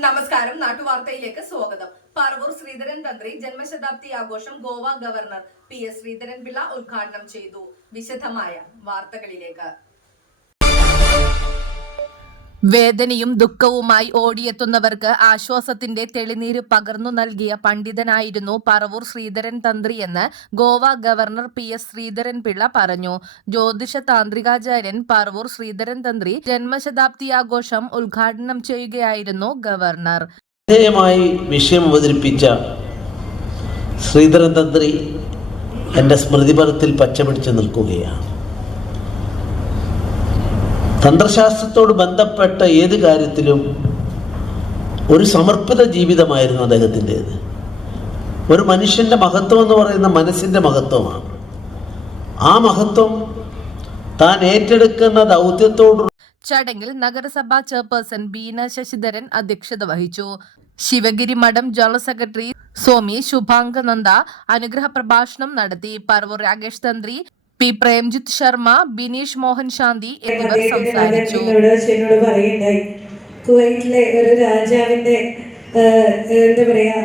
നമസ്കാരം. നാട്ടുവാർത്തയിലേക്ക് സ്വാഗതം. പറവൂർ ശ്രീധരൻ തന്ത്രി ജന്മശതാബ്ദി ആഘോഷം Goa governor P S Sreedharan Pillai ഉദ്ഘാടനം ചെയ്തു. വിശദമായ വാർത്തകളിലേക്ക്. വേദനയും ദുഃഖവുമായി ഓടിയെത്തുന്നവർക്ക് ആശ്വാസത്തിന്റെ തെളിനീര് പകർന്നു നൽകിയ പണ്ഡിതനായിരുന്നു പറവൂർ ശ്രീധരൻ തന്ത്രി എന്ന് Goa governor P S Sreedharan Pillai പറഞ്ഞു. ജ്യോതിഷ താന്ത്രികാചാര്യൻ പറവൂർ ശ്രീധരൻ തന്ത്രി ജന്മശതാബ്ദി ആഘോഷം ഉദ്ഘാടനം ചെയ്യുകയായിരുന്നു ഗവർണർ. വിഷയം അവതരിപ്പിച്ച ശ്രീധരൻ തന്ത്രി എന്റെ സ്മൃതിപരത്തിൽ പച്ചപിടിച്ച് നിൽക്കുകയാണ്. തന്ത്രശാസ്ത്രത്തോട് ബന്ധപ്പെട്ട ഏത് കാര്യത്തിലും ഒരു സമർപ്പിത ജീവിതമായിരുന്നു അദ്ദേഹത്തിന്റേത്. ഒരു മനുഷ്യന്റെ മഹത്വം എന്ന് പറയുന്ന മനസ്സിന്റെ മഹത്വമാണ്. ആ മഹത്വം താൻ ഏറ്റെടുക്കുന്ന ദൗത്യത്തോടു ചടങ്ങിൽ നഗരസഭാ ചെയർപേഴ്സൺ ബീന ശശിധരൻ അധ്യക്ഷത വഹിച്ചു. ശിവഗിരി മഠം ജനറൽ സെക്രട്ടറി സ്വാമി ശുഭാംഗനന്ദ അനുഗ്രഹ പ്രഭാഷണം നടത്തി. പറവൂർ രാകേഷ് തന്ത്രി പി പ്രേംജിത്ത് ശർമ്മ ബിനീഷ് മോഹൻ ശാന്തി എന്നിവർ സംസാരിച്ചു. കുവൈറ്റിലെ ഒരു രാജാവിന്റെ എന്താ പറയാ